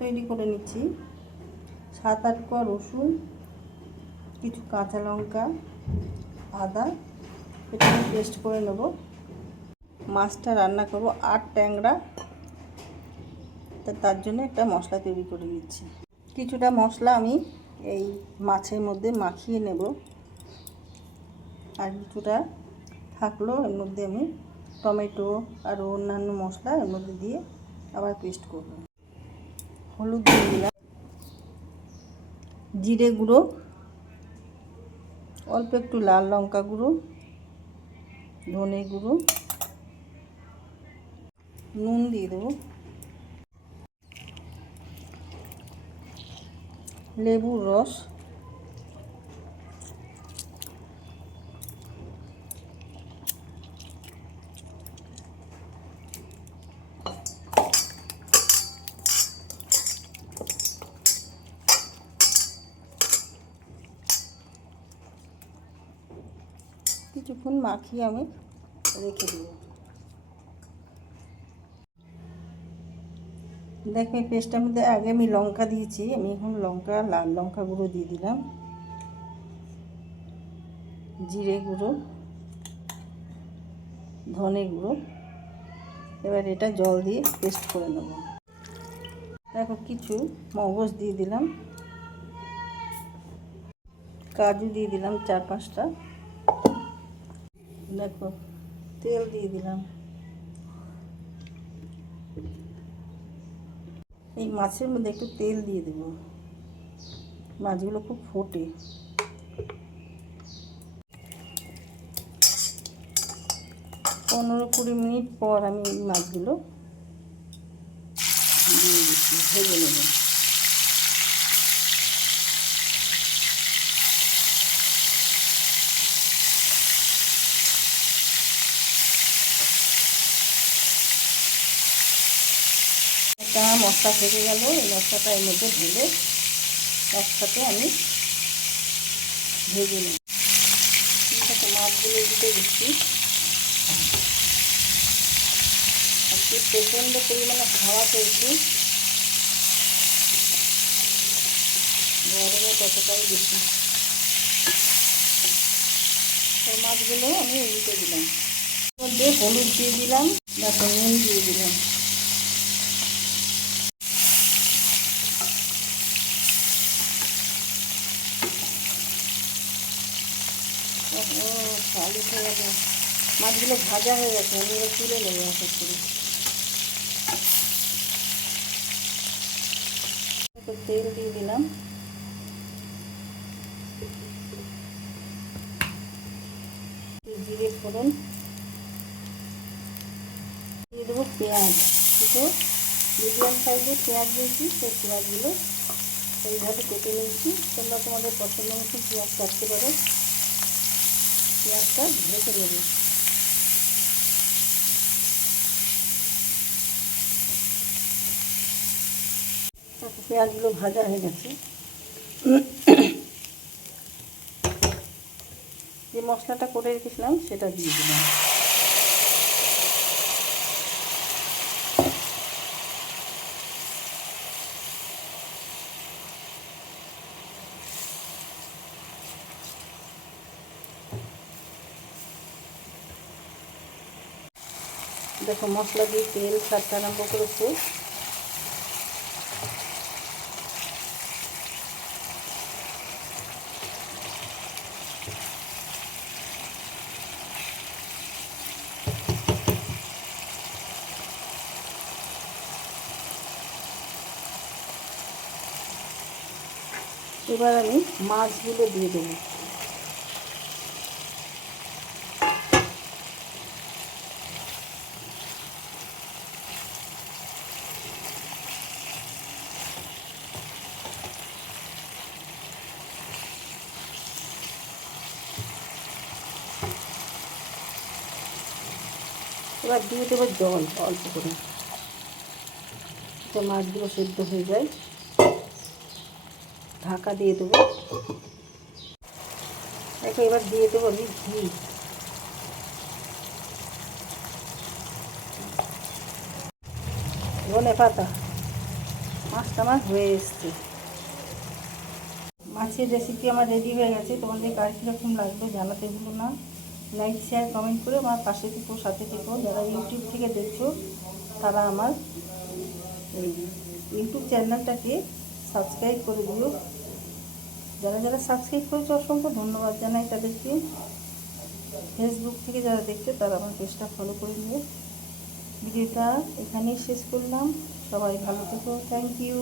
তৈরি করে নিচ্ছি। 7-8 কোয়া রসুন, কিছু কাঁচা লঙ্কা, আদা, এটা পেস্ট করে নেব। মাছটা রান্না করব আর ট্যাংরা, তার জন্য একটা মশলা তৈরি করে নিচ্ছি। কিছুটা মশলা আমি এই মাছের মধ্যে মাখিয়ে নেব, আর কিছুটা থাকলো এর মধ্যে আমি টমেটো আর অন্যান্য মশলা এর মধ্যে দিয়ে আবার পেস্ট করব। হলুদ দিয়ে দিলাম, জিরে গুঁড়ো, অল্প একটু লাল লঙ্কা গুঁড়ো, ধনে গুঁড়ো, নুন দিয়ে দেবো, লেবুর রস, কিছুক্ষণ মাখিয়ে আমি রেখে দেব। দেখো এই পেস্টটার মধ্যে আগে আমি লঙ্কা দিয়েছি, আমি এখন লাল লঙ্কা গুঁড়ো দিয়ে দিলাম, জিরে গুঁড়ো, ধনে গুঁড়ো। এবার এটা জল দিয়ে পেস্ট করে নেব। দেখো কিছু মগজ দিয়ে দিলাম, কাজু দিয়ে দিলাম 4-5টা, দেখো তেল দিয়ে দিলাম। এই মাছের মধ্যে একটু তেল দিয়ে দেব, মাছগুলো খুব ফোটে। 15-20 মিনিট পর আমি এই মাছগুলো দিয়ে দিচ্ছি, ভেজে নেব। একটা মশলা থেকে গেল, এই মশলাটা এর মধ্যে ঢেলে একসাথে আমি ভেজে নেব। মাছগুলো দিতে দিচ্ছি, আজকে প্রচণ্ড পরিমাণে হাওয়া চলছে, গরমে ততটাই বেশি। তো মাছগুলো আমি উল্টে দিলাম, মধ্যে হলুদ দিয়ে দিলাম, তারপর নুন দিয়ে দিলাম। ভালো হয়ে গেল, মাছগুলো ভাজা হয়ে গেছে, আমি এবার তুলে নেবো হাতের করে। তেল দিয়ে দিলাম, জিরে ফোড়ন দিয়ে দেবো, পেঁয়াজ, দুটো মিডিয়াম সাইজের পেঁয়াজ দিয়েছি, সেই পেঁয়াজগুলো এইভাবে কেটে নিয়েছি। তোমরা তোমাদের পছন্দ মতো পেঁয়াজ কাটতে পারো। পেঁয়াজটা ভেজে নেবে। পেঁয়াজগুলো ভাজা হয়ে গেছে, যে মশলাটা করে রেখেছিলাম সেটা দিয়ে দিলাম। দেখো মশলা দিয়ে তেল ছাড়তে আরম্ভ করেছে। এবার আমি মাছগুলো দিয়ে দেবো। এবার দিয়ে দেবো জল অল্প করে, যাতে মাছগুলো সেদ্ধ হয়ে যায়। ঢাকা দিয়ে দেবো। দেখো এবার দিয়ে দেবো আমি ঘি, ধনে পাতা, মাছটা আমার হয়ে এসছে। মাছের রেসিপি আমার রেডি হয়ে গেছে। তোমাদের কার কীরকম লাগলো জানাতে ভুলো না। লাইক শেয়ার কমেন্ট করে আমার পাশে থেকো, সাথে থেকো। যারা ইউটিউব থেকে দেখছো তারা আমার এই ইউটিউব চ্যানেলটাকে সাবস্ক্রাইব করে দিও। যারা যারা সাবস্ক্রাইব করেছো অসংখ্য ধন্যবাদ জানাই তাদেরকে। ফেসবুক থেকে যারা দেখছো তারা আমার পেজটা ফলো করে নিও। ভিডিওটা এখানেই শেষ করলাম। সবাই ভালো থেকো। Thank you.